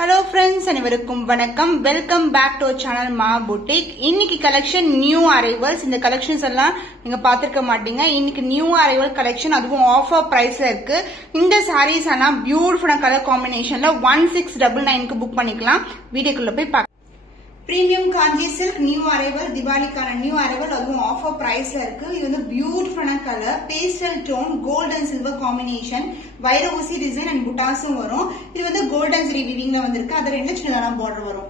Hello friends, அனைவருக்கும் வணக்கம். Welcome back to channel மா புட்டிக். இன்னைக்கு கலெக்ஷன் நியூ அரைவல்ஸ். இந்த கலெக்ஷன்ஸ் எல்லாம் நீங்க பாத்திருக்க மாட்டீங்க. இன்னைக்கு நியூ அரைவல் கலெக்ஷன், அதுவும் ஆஃபர் பிரைஸ்ல இருக்கு. இந்த சாரீஸ் எல்லாம் பியூட்டிஃபுல்லான கலர் காம்பினேஷன்ல 1699க்கு புக் பண்ணிக்கலாம். வீடியோக்குள்ள போய் பார்க்கலாம். Premium Kanchi silk new arrival, திவாலிக்கான நியூ அரைவல், அதுவும் ஆஃபர் பிரைஸ்ல இருக்கு. இது வந்து பியூட்டிஃபுல்லான colour, pastel tone, gold and silver combination, வைர ஊசி டிசைன் அண்ட் புட்டாஸும் வரும். இது வந்து கோல்டன் ஜரி வீவிங்ல வந்திருக்கு. அது ரெண்டு சின்னதான பார்டர் வரும்.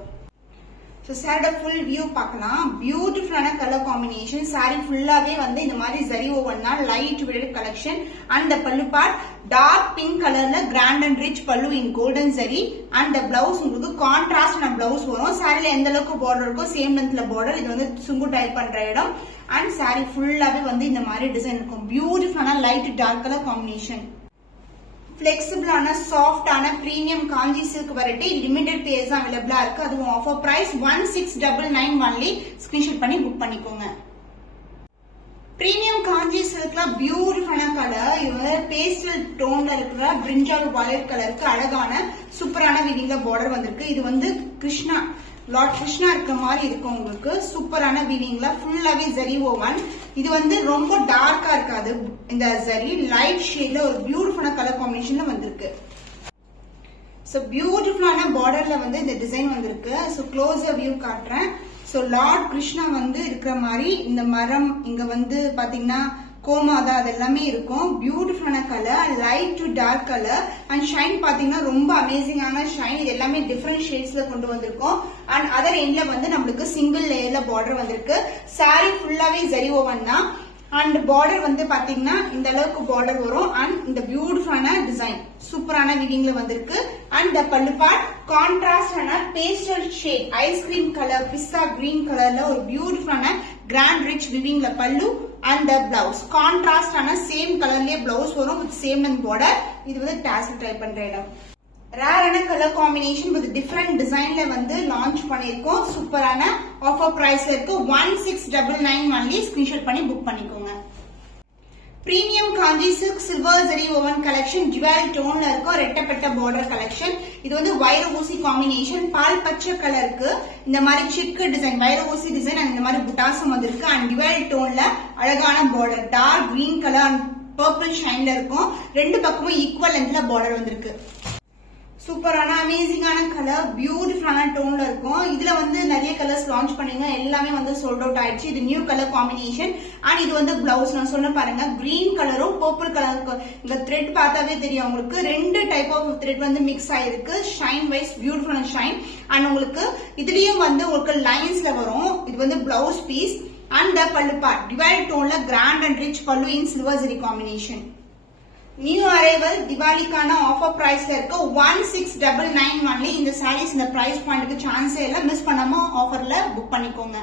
சாரியோட ஃபுல் வியூ பார்க்கலாம். பியூட்டிஃபுல்லான கலர் காம்பினேஷன். சாரி ஃபுல்லாவே வந்து இந்த மாதிரி ஜரி ஓவன்னா light weight collection. And pallu part dark pink கலர்ல grand and rich pallu in golden zari. And blouse உங்களுக்கு கான்ட்ராஸ்ட் பிளவுஸ் வரும். சாரில எந்த அளவுக்கு பார்டர் இருக்கோ சேம் லென்த்ல பார்டர். இது வந்து சுங்கு டைப் பண்ற இடம். அண்ட் சாரி ஃபுல்லாவே வந்து இந்த மாதிரி டிசைன் இருக்கும். பியூட்டிஃபுல்லான லைட் டார்க் கலர் காம்பினேஷன். பிளெக்சிபிளான சாஃப்டான premium Kanchi silk variety limited base அவைலபிளா இருக்கு. அதுவும் ஆஃபர் பிரைஸ் 1699 ஒன்லி. ஸ்கிரீன்ஷாட் பண்ணி புக் பண்ணிக்கோங்க. பிரீமியம் காஞ்சி சில்க்ல பியூட்டிஃபுல்லான கலர். இது பேஸ்டல் டோன்ல இருக்கிற பிரிஞ்சால் வயலட் கலருக்கு அழகான சூப்பரான வீவிங்ல பார்டர் வந்திருக்கு. இது வந்து கிருஷ்ணா லார்ட் கிருஷ்ணா இருக்க மாதிரி இருக்கும். உங்களுக்கு சூப்பரான வீவிங்ல ஃபுல்லாவே ஜரி ஓவன். இது வந்து ரொம்ப டார்க்கா இருக்காது. இந்த ஜரி லைட் ஷேட்ல ஒரு பியூட்டிஃபுல்லான கலர் காம்பினேஷன்ல வந்திருக்கு. சோ பியூட்டிஃபுல்லான பார்டர்ல வந்து இந்த டிசைன் வந்திருக்கு. சோ க்ளோஸர் வியூ காட்டுறேன். சோ லார்ட் கிருஷ்ணா வந்து இருக்கிற மாதிரி இந்த மரம் இங்க வந்து பாத்தீங்கன்னா கோமாதா அது எல்லாமே இருக்கும். பியூட்டிஃபுல்லான colour, light to dark colour. And shine பாத்தீங்கன்னா ரொம்ப அமேசிங்கான ஷைன். இது எல்லாமே டிஃபரெண்ட் ஷேட்ஸ்ல கொண்டு வந்திருக்கோம். அண்ட் அதர் எண்ட்ல வந்து நம்மளுக்கு சிங்கிள் லேயர்ல பார்டர் வந்திருக்கு. சாரி ஃபுல்லாவே ஜரி ஓவன் தான். அண்ட் பார்டர் வந்து பாத்தீங்கன்னா இந்த அளவுக்கு பார்டர் வரும். அண்ட் இந்த பியூட்டிஃபுல்லான டிசைன் சூப்பரான வீவிங்ல வந்திருக்கு. அண்ட் பல்லு பார்ட் கான்ட்ராஸ்டான pastel shade ice cream colour, pista green கலர்ல ஒரு பியூட்டிஃபுல்லான கிராண்ட் ரிச் வீவிங்ல பல்லு. அண்ட் பிளவுஸ் கான்ட்ராஸ்டான சேம் கலர்லயே பிளவுஸ் வரும் வித் சேம் அண்ட் பார்டர். இது வந்து டாசல் ட்ரை பண்ற இடம். ரேரான கலர் காம்பினேஷன் வித் டிஃபரெண்ட் டிசைன்ல வந்து லான்ச் பண்ணிருக்கோம். சூப்பரான ஆஃபர் பிரைஸ்ல இருக்கு. 1699 ஒன்லி. ஸ்கிரீன்ஷாட் பண்ணி புக் பண்ணிக்கோங்க. Premium Kanchi silk silver zari woven collection jewel டோன்ல இருக்கும். ரெட்டப்பட்ட பார்டர் கலெக்ஷன். இது வந்து வைர ஊசி காம்பினேஷன். பால் பச்சை கலருக்கு இந்த மாதிரி சிக்கு டிசைன், வைர ஊசி டிசைன் அண்ட் இந்த மாதிரி புட்டாசம் வந்திருக்கு. அண்ட் ஜுவல் டோன்ல அழகான border dark green colour and purple ஷைன்ல இருக்கும். ரெண்டு பக்கமும் ஈக்குவல் லென்த்ல பார்டர் வந்திருக்கு. சூப்பரான அமேசிங்கான கலர், பியூட்டிஃபுல்லான டோன்ல இருக்கும். இதுல வந்து நிறைய கலர்ஸ் லான்ச் பண்ணீங்க, எல்லாமே வந்து சோல்ட் அவுட் ஆயிடுச்சு. இது நியூ கலர் காம்பினேஷன். அண்ட் இது வந்து பிளவுஸ் நான் சொன்ன பாருங்க, கிரீன் கலரும் பர்பிள் கலர். இந்த த்ரெட் பார்த்தாவே தெரியும் உங்களுக்கு. ரெண்டு டைப் ஆஃப் த்ரெட் வந்து மிக்ஸ் ஆயிருக்கு. ஷைன் வைஸ் பியூட்டிஃபுல்லான ஷைன். அண்ட் உங்களுக்கு இதுலயும் வந்து உங்களுக்கு லைன்ஸ்ல வரும். இது வந்து blouse piece. And pallu part divide டோன்ல grand and rich pallu in silver zari combination. New arrival திவாலிக்கான ஆஃபர் பிரைஸ்ல இருக்கு. 1699 ஒன்லி. இந்த சாரீஸ் இந்த பிரைஸ் பாயிண்ட்க்கு சான்ஸே இல்ல. மிஸ் பண்ணாம ஆஃபர்ல புக் பண்ணிக்கோங்க.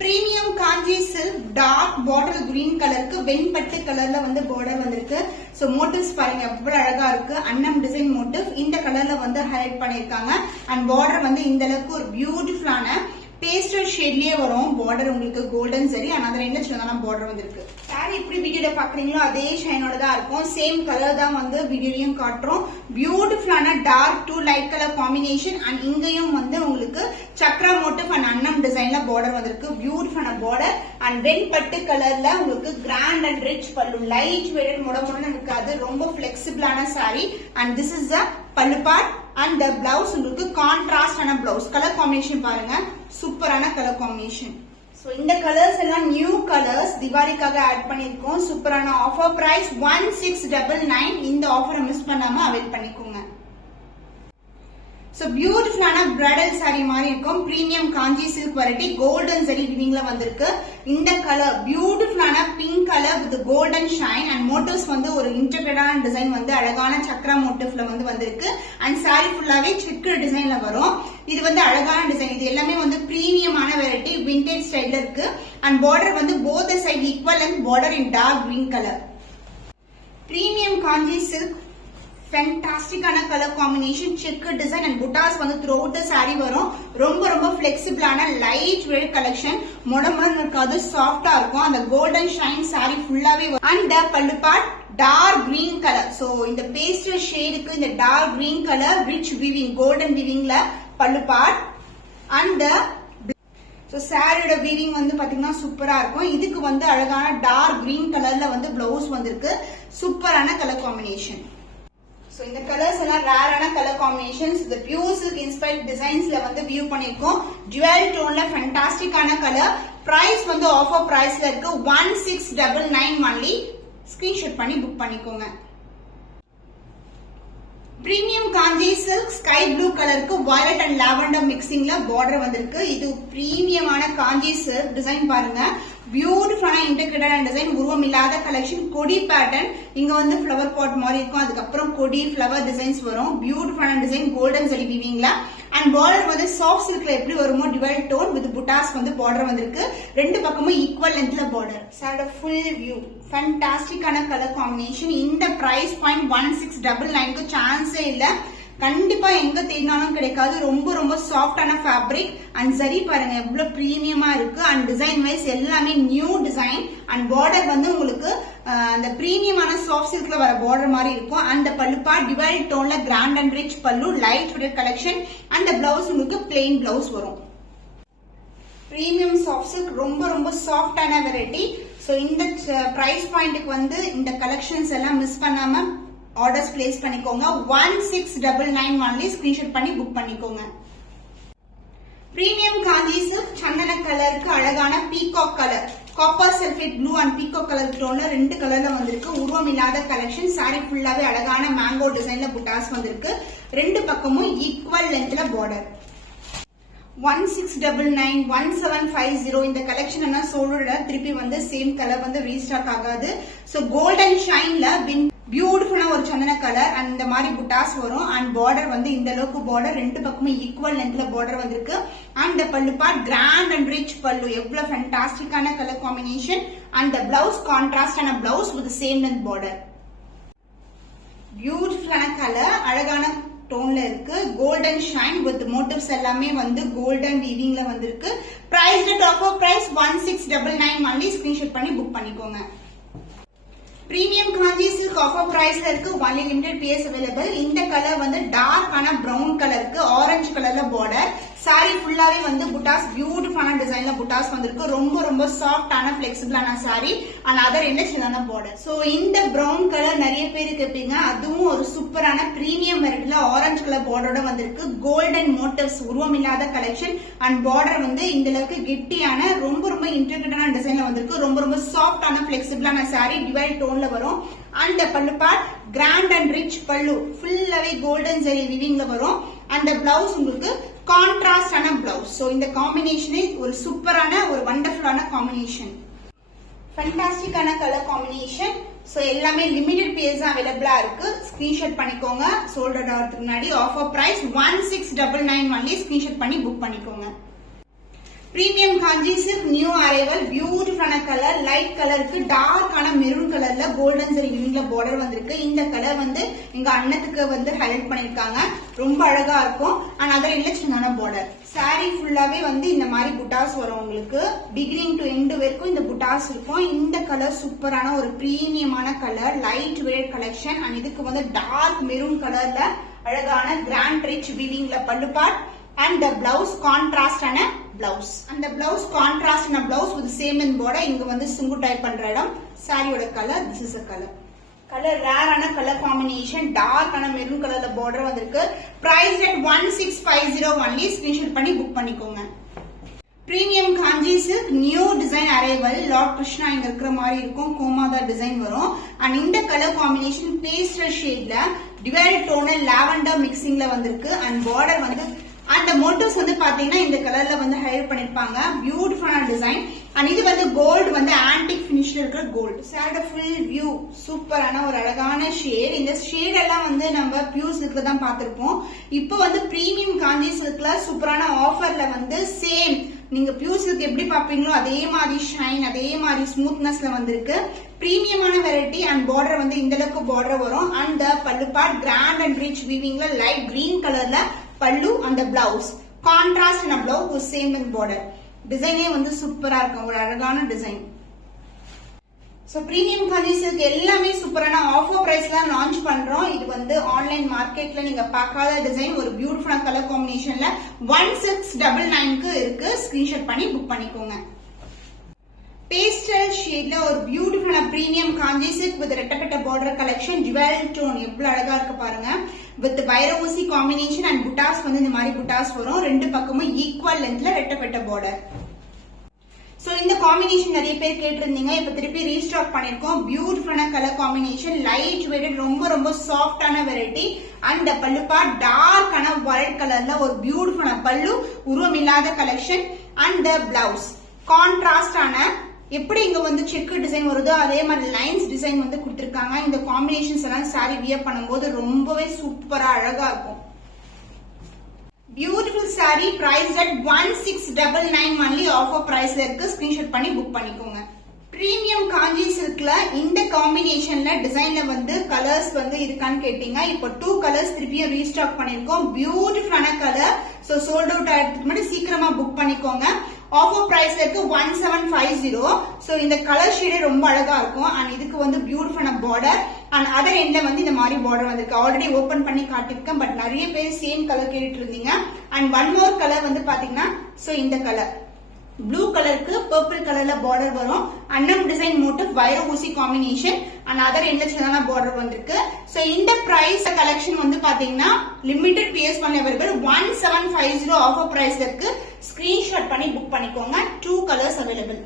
Premium Kanchi silk dark bottle green கலருக்கு வெண்பட்டு கலர்ல வந்து பார்டர் வந்திருக்கு. சோ மோட்டிவ்ஸ் பாருங்க எவ்வளவு அழகா இருக்கு. அன்னம் டிசைன் மோட்டிவ் இந்த கலர்ல வந்து ஹைலைட் பண்ணிருக்காங்க. அண்ட் பார்டர் வந்து இந்த அளவுக்கு ஒரு பியூட்டிஃபுல்லான பேஸ்டல் ஷேட்லயே வரும். பார்டர் உங்களுக்கு கோல்டன் சரி. அனதர் எண்ட்ல சின்னதான பார்டர் வந்திருக்கு. சாரி எப்படி வீடியோல பாக்குறீங்களோ அதே ஷைனோட தான் இருக்கும். சேம் கலர் தான் வந்து வீடியோலயும் காட்டுறோம். பியூட்டிஃபுல்லான dark to light colour combination. And இங்கேயும் வந்து உங்களுக்கு சக்ரா மோட்டிவ் அண்ட் அன்னம் டிசைன்ல பார்டர் வந்திருக்கு. பியூட்டிஃபுல்லான பார்டர். அண்ட் வெண்பட்டு கலர்ல உங்களுக்கு grand and rich pallu. Light weight முடமுடன்னு இருக்காது. ரொம்ப பிளெக்சிபிளான sari. And this is the pallu part. And the blouse உங்களுக்கு கான்ட்ராஸ்டான பிளவுஸ். கலர் காம்பினேஷன் பாருங்க, சூப்பரான கலர் காம்பினேஷன். சோ இந்த கலர்ஸ் எல்லாம் நியூ கலர்ஸ் திவாலிக்காக ஆட் பண்ணிருக்கோம். சூப்பரான ஆஃபர் பிரைஸ் 1699. இந்த ஆஃபரை மிஸ் பண்ணாம அவைல் பண்ணிக்கோங்க. சோ பியூட்டிஃபுல்லான பிரைடல் சாரி மாதிரி இருக்கும். Premium Kanchi silk variety golden zari வீவிங்ல வந்திருக்கு. இந்த கலர் பியூட்டிஃபுல்லான pink colour with golden shine. And motives வந்து ஒரு இன்டெகிரேட்டான டிசைன் வந்து அழகான சக்ரா மோட்டிவ்ல வந்து வந்திருக்கு. அண்ட் சாரி ஃபுல்லாவே சிக்கு டிசைன்ல வரும். இது வந்து அழகான டிசைன். இது எல்லாமே வந்து பிரீமியமான வெரைட்டி விண்டேஜ் ஸ்டைல்ல இருக்கு. அண்ட் பார்டர் வந்து both side equal and border in dark green colour. Premium Kanchi silk ஃபேண்டாஸ்டிக்கான colour combination, check design and buttas வந்து த்ரூ அவுட் தி saree வரும். ரொம்ப ரொம்ப ஃபிளெக்சிபிளான லைட் வெயிட் கலெக்ஷன். மொடமொடன்னு இருக்காது, சாஃப்டா இருக்கும். அந்த கோல்டன் ஷைன் saree ஃபுல்லாவே. And pallu part dark green colour. So இந்த பேஸ்டல் ஷேடுக்கு இந்த dark green colour rich weaving golden வீவிங்ல பல்லு பார்ட். அண்ட் சோ சாரியோட வீவிங் வந்து பாத்தீங்கன்னா சூப்பரா இருக்கும். இதுக்கு வந்து அழகான டார்க் கிரீன் கலர்ல வந்து பிளவுஸ் வந்திருக்கு. சூப்பரான கலர் காம்பினேஷன். சோ இந்த கலர்ஸ் எல்லாம் ரேரான கலர் காம்பினேஷன்ஸ். இந்த பியூர் சில்க் இன்ஸ்பயர்ட் டிசைன்ஸ்ல வந்து வியூ பண்ணிருக்கோம். ஜுவல் டோன்ல ஃபேண்டாஸ்டிக்கான கலர். பிரைஸ் வந்து ஆஃபர் பிரைஸ்ல இருக்கு 1699 ஒன்லி. ஸ்கிரீன்ஷாட் பண்ணி புக் பண்ணிக்கோங்க. Premium Kanchi silk sky blue கலருக்கு வயலட் அண்ட் லாவெண்டர் மிக்சிங்ல பார்டர் வந்திருக்கு. இது பிரீமியமான காஞ்சி சில்க் டிசைன் பாருங்க. பியூட்டிஃபுல்லான இன்டெகிரேட்டட் டிசைன், உருவம் இல்லாத கலெக்ஷன், கொடி பேட்டர்ன். இங்க வந்து ஃபிளவர் பாட் மாதிரி இருக்கும். அதுக்கப்புறம் கொடி ஃபிளவர் டிசைன்ஸ் வரும். பியூட்டிஃபுல்லான டிசைன் கோல்டன் ஜரி வீவிங்ல. அண்ட் பார்டர் வந்து சாஃப்ட் சில்க்ல எப்படி வருமோ டிவைட் டோன் வித் புட்டாஸ் வந்து பார்டர் வந்திருக்கு. ரெண்டு பக்கமும் ஈக்குவல் லென்த்ல பார்டர். சாரோட ஃபுல் வியூ ஃபேண்டாஸ்டிக்கான கலர் காம்பினேஷன். இந்த பிரைஸ் பாயிண்ட் 1699க்கு சான்ஸே இல்ல. கண்டிப்பா எங்க தேடினாலும் கிடைக்காது. ரொம்ப ரொம்ப சாஃப்டான ஃபேப்ரிக். அண்ட் சரி பாருங்க எவ்வளவு பிரீமியமா இருக்கு. அண்ட் டிசைன் வைஸ் எல்லாமே நியூ டிசைன். அண்ட் பார்டர் வந்து உங்களுக்கு அந்த பிரீமியமான சாஃப்ட் சில்க்ல வர பார்டர் மாதிரி இருக்கும். அந்த பல்லு பார்ட் டிவைட் டோன்ல grand and rich pallu, light weight collection. அந்த பிளவுஸ் உங்களுக்கு பிளெயின் பிளவுஸ் வரும். பிரீமியம் சாஃப்ட் சில்க் ரொம்ப ரொம்ப சாஃப்டான வெரைட்டி. சோ இந்த பிரைஸ் பாயிண்ட்க்கு வந்து இந்த கலெக்ஷன்ஸ் எல்லாம் மிஸ் பண்ணாம ஆர்டர்ஸ் பிளேஸ் பண்ணிக்கோங்க. 1699 ஒன்லி. ஸ்கிரீன்ஷாட் பண்ணி புக் பண்ணிக்கோங்க. பிரீமியம் காஞ்சி சில்க் சந்தன கலருக்கு அழகான peacock colour, copper sulphate blue and peacock colour டோன்ல ரெண்டு கலர்ல வந்திருக்கு. உருவம் இல்லாத கலெக்ஷன். சாரி ஃபுல்லாவே அழகான மேங்கோ டிசைன்ல புட்டாஸ் வந்திருக்கு. ரெண்டு பக்கமும் ஈக்குவல் லென்த்ல பார்டர். 1699 1750 இந்த கலெக்ஷன் என்ன சோல்டோட திருப்பி வந்து சேம் கலர் வந்து ரீஸ்டாக் ஆகாது. சோ கோல்டன் ஷைன்ல பியூட்டிஃபுல்லா ஒரு சந்தன கலர் அண்ட் இந்த மாதிரி புட்டாஸ் வரும். அண்ட் பார்டர் வந்து இந்த அளவுக்கு பார்டர் ரெண்டு பக்கமும் ஈக்குவல் லென்த்ல பார்டர் வந்திருக்கு. And pallu part grand and rich pallu. எவ்வளவு ஃபேண்டாஸ்டிக்கான கலர் காம்பினேஷன். அண்ட் பிளவுஸ் கான்ட்ராஸ்டான blouse with same length border. பியூட்டிஃபுல்லான கலர், அழகான டோன்ல இருக்கு. கோல்டன் ஷைன் வித் மோட்டிவ்ஸ் எல்லாமே வந்து கோல்டன் வீவிங்ல வந்திருக்கு. Price rate offer price 1699 only. Screenshot பண்ணி புக் பண்ணிக்கோங்க. பிரீமியம் காஞ்சி சில்க் ஆஃபர் பிரைஸ்ல இருக்கு. Only limited piece available. இந்த கலர் வந்து டார்க்கான பிரவுன் கலருக்கு ஆரஞ்சு கலர்ல பார்டர். சாரி ஃபுல்லாவே வந்து புட்டாஸ் பியூட்டிஃபுல்லான டிசைன்ல புட்டாஸ் வந்திருக்கு. ரொம்ப ரொம்ப சாஃப்டான பிளெக்சிபிளான சாரி அண்ட் அதர் என்ன சின்ன பார்டர். சோ இந்த பிரவுன் கலர் நிறைய பேர் கேட்பீங்க. அதுவும் ஒரு சூப்பரான பிரீமியம் வெரைட்டில ஆரஞ்சு கலர் பார்டரோட வந்திருக்கு. கோல்டன் மோட்டிவ்ஸ், உருவம் இல்லாத கலெக்ஷன். அண்ட் பார்டர் வந்து இந்த அளவுக்கு கெட்டியான ரொம்ப ரொம்ப இன்டெகிரேட்டடான டிசைன்ல வந்திருக்கு. ரொம்ப ரொம்ப சாஃப்டான பிளெக்சிபிளான சாரி டிவைட் டோன்ல வரும். And pallu part grand and rich பல்லு, ஃபுல்லாவே கோல்டன் ஜரி வீவிங்ல வரும். அந்த பிளவுஸ் உங்களுக்கு கான்ட்ராஸ்டான பிளவுஸ். சோ இந்த காம்பினேஷனே ஒரு சூப்பரான ஒரு வண்டர்ஃபுல்லான காம்பினேஷன். ஃபேண்டாஸ்டிக்கான கலர் காம்பினேஷன். சோ எல்லாமே லிமிடெட் பீஸ் அவைலபிளா இருக்கு. ஸ்கிரீன்ஷாட் பண்ணிக்கோங்க. சோல்ட் அவுட் ஆகிறதுக்கு முன்னாடி ஆஃபர் பிரைஸ் 1699 ஒன்லி. ஸ்கிரீன்ஷாட் பண்ணி புக் பண்ணிக்கோங்க. Premium Kanchi silk new arrival. பியூட்டிஃபுல்லான கலர், லைட் கலருக்கு டார்க்கான மெரூன் கலர்ல கோல்டன் ஜரி வீவிங்ல பார்டர் வந்திருக்கு. இந்த கலர் வந்து எங்க அண்ணத்துக்கு வந்து ஹைலைட் பண்ணிருக்காங்க. ரொம்ப அழகா இருக்கும். அண்ட் அதர் இல்ல பார்டர். சாரி ஃபுல்லாவே வந்து இந்த மாதிரி புட்டாஸ் வரும். உங்களுக்கு பிகினிங் டு எண்ட் வரைக்கும் இந்த புட்டாஸ் இருக்கும். இந்த கலர் சூப்பரான ஒரு பிரீமியமான colour, light weight collection. And இதுக்கு வந்து டார்க் மெரூன் கலர்ல அழகான கிராண்ட் ரிச் வீவிங்ல pallu part. And the blouse contrast ஆன blouse. And the blouse contrast ஆன blouse with same in border. இங்க வந்து சுங்கு டைப் பண்ற இடம். சாரியோட colour, this is a color. Colour rare ஆன கலர் காம்பினேஷன். டார்க் ஆன மெரூன் கலர்ல பார்டர் வந்திருக்கு. Price rate 1650 only. ஸ்கிரீன்ஷாட் பண்ணி புக் பண்ணிக்கோங்க. Premium Kanchi silk new design arrival. Lord Krishna இங்க இருக்கிற மாதிரி இருக்கும். கோமாதா டிசைன் வரும். அண்ட் இந்த கலர் காம்பினேஷன் பேஸ்டல் ஷேட்ல டிவைட் டோனல் லாவெண்டர் மிக்சிங்ல வந்திருக்கு. அண்ட் பார்டர் வந்து அந்த மோட்டிவ்ஸ் வந்து பாத்தீங்கன்னா இந்த கலர்ல வந்து ஹைலைட் பண்ணிருப்பாங்க. பியூட்டிஃபுல்லான டிசைன். அண்ட் இது வந்து கோல்டு வந்து ஆன்டிக் பினிஷ்ல இருக்கிற கோல்டு. சாரோட ஃபுல் வியூ சூப்பரான ஒரு அழகான ஷேட். இந்த ஷேட் எல்லாம் வந்து நம்ம பியூர் சில்க்ல தான் பாத்திருப்போம். இப்போ வந்து பிரீமியம் காஞ்சி சில்க்ல சூப்பரான ஆஃபர்ல வந்து சேம் நீங்க பியூர் சில்க் எப்படி பாப்பீங்களோ அதே மாதிரி ஷைன், அதே மாதிரி ஸ்மூத்னஸ்ல வந்திருக்கு. பிரீமியமான வெரைட்டி. அண்ட் பார்டர் வந்து இந்த அளவுக்கு பார்டர் வரும். And pallu part grand and rich வீவிங்ல லைட் கிரீன் கலர்ல பல்லு. அந்த பிளவுஸ் கான்ட்ராஸ்ட் ஆன பிளவுஸ் சேம் இன் பார்டர். டிசைனே வந்து சூப்பரா இருக்கும். ஒரு அழகான design. So premium Kanchi silk எல்லாமே சூப்பரான ஆஃபர் பிரைஸ்ல லான்ச் பண்றோம். இது வந்து ஆன்லைன் மார்க்கெட்ல நீங்க பார்க்காத டிசைன், ஒரு பியூட்டிஃபுல்லான கலர் காம்பினேஷன்ல 1699க்கு இருக்கு. ஸ்கிரீன்ஷாட் பண்ணி புக் பண்ணிக்கோங்க. பேஸ்டல் ஷேட்ல ஒரு பியூட்டிஃபுல்லான பிரீமியம் காஞ்சி சில்க் வித் ரெட்டப்பட்ட பார்டர் கலெக்ஷன், ஜுவல் டோன் எவ்வளவு அழகா இருக்கு பாருங்க. வித் வைர ஊசி காம்பினேஷன் அண்ட் புட்டாஸ் வந்து இந்த மாதிரி புட்டாஸ் வரும். ரெண்டு பக்கமும் ஈக்குவல் லென்த்ல ரெட்டப்பட்ட பார்டர். சோ இந்த காம்பினேஷன் நிறைய பேர் கேட்டிருந்தீங்க, இப்ப திருப்பி ரீஸ்டாக் பண்ணிருக்கோம். பியூட்டிஃபுல்லான கலர் காம்பினேஷன், லைட் வெயிட், ரொம்ப ரொம்ப சாஃப்டான வெரைட்டி. அண்ட் பல்லுப்பா டார்க்கான ஒயிட் கலர்ல ஒரு பியூட்டிஃபுல்லான பல்லு, உருவம் இல்லாத கலெக்ஷன். அண்ட் பிளவுஸ் கான்ட்ராஸ்டான, எப்படி இங்க வந்து செக் டிசைன் வருதோ அதே மாதிரி லைன்ஸ் டிசைன் வந்து கொடுத்திருக்காங்க. இந்த காம்பினேஷன்ஸ் எல்லாம் சாரி வியர் பண்ணும்போது ரொம்பவே சூப்பரா அழகா இருக்கும். Beautiful sari price at 1699 only offer பிரைஸ்ல இருக்கு. ஸ்கிரீன்ஷாட் பண்ணி புக் பண்ணிக்கோங்க. பிரீமியம் காஞ்சி சில்க்ல இந்த காம்பினேஷன்ல டிசைன்ல வந்து கலர்ஸ் வந்து இருக்கான்னு கேட்டீங்க. இப்போ 2 கலர்ஸ் திருப்பியும் ரீஸ்டாக் பண்ணிருக்கோம். பியூட்டிஃபுல்லான கலர். சோ சோல்ட் அவுட் ஆயிடுறதுக்கு முன்னாடி சீக்கிரமா புக் பண்ணிக்கோங்க. ஆஃபர் பிரைஸ்ல இருக்கு 1750. சோ இந்த கலர் ஷேடே ரொம்ப அழகா இருக்கும். அண்ட் இதுக்கு வந்து பியூட்டிஃபுல்லான பார்டர் அண்ட் அதர் எண்ட்ல வந்து இந்த மாதிரி பார்டர் வந்திருக்கு. ஆல்ரெடி ஓபன் பண்ணி காட்டிருக்கேன், பட் நிறைய பேர் சேம் கலர் கேட்டுட்டு இருந்தீங்க. அண்ட் ஒன் மோர் கலர் வந்து பாத்தீங்கன்னா சோ இந்த கலர் ப்ளூ கலருக்கு பர்பிள் கலர்ல பார்டர் வரும். அன்னம் டிசைன் மோட்டிவ் வைர ஊசி காம்பினேஷன் அண்ட் அதர் எண்ட்ல சின்னதான பார்டர் வந்திருக்கு. சோ இந்த பிரைஸ் கலெக்ஷன் வந்து பாத்தீங்கன்னா லிமிடெட் பீஸ் பண்ண அவைலபிள் 1750 ஆஃபர் பிரைஸ்ல இருக்கு. ஸ்கிரீன்ஷாட் பண்ணி புக் பண்ணிக்கோங்க. 2 கலர்ஸ் அவைலபிள்.